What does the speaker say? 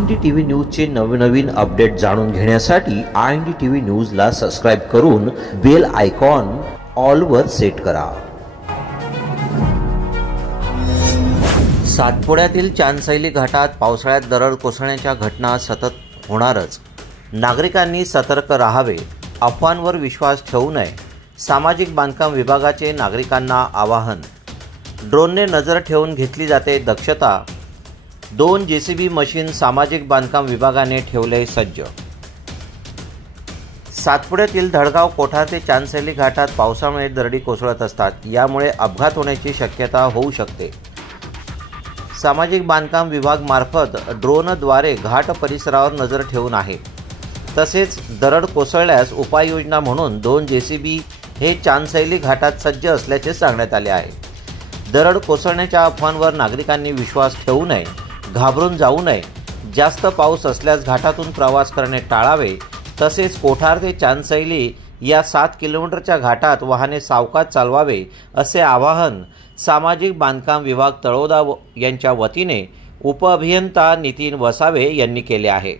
INDTV न्यूजचे नवनवीन update जाणून घेण्यासाठी INDTV न्यूजला सबस्क्राइब करून बेल आयकॉन ऑलवर सेट करा। सातपुड्यातील चांदसैली घाटात पावसाळ्यात दरड कोसळण्याच्या घटना सतत होणारच। नागरिकांनी सतर्क राहावे, अफवांवर विश्वास ठेवू नये। सामाजिक बांधकाम विभागाचे नागरिकांना आवाहन। ड्रोनने नजर ठेवून घेतली जाते दक्षता। 2 JCB मशीन सामाजिक बांधकाम विभागाने ठेवले सज्ज। सातपुड्यातील धडगाव कोठार ते चांदसैली घाटात पावसामुळे दरडी कोसळत असतात, यामुळे अपघात होण्याची शक्यता होऊ शकते। सामाजिक बांधकाम विभाग मार्फत ड्रोनद्वारे घाट परिसरावर नजर ठेवून आहे। तसेच दरड कोसळल्यास उपाययोजना म्हणून 2 JCB हे चांदसैली घाटात सज्ज असल्याचे सांगण्यात आले आहे। दरड कोसळण्याच्या अफवांवर नागरिकांनी विश्वास ठेवू नये, घाबरून जाऊ नये। जास्त पाऊस असल्यास घाटातून प्रवास करणे टाळावे। तसेच कोठार ते चांदसैली या 7 किलोमीटरच्या घाटात वाहने सावकाश चालवावे, असे आवाहन सामाजिक बांधकाम विभाग तळोदा यांच्या वतीने उपअभियंता नितीन वसावे यांनी केले आहे।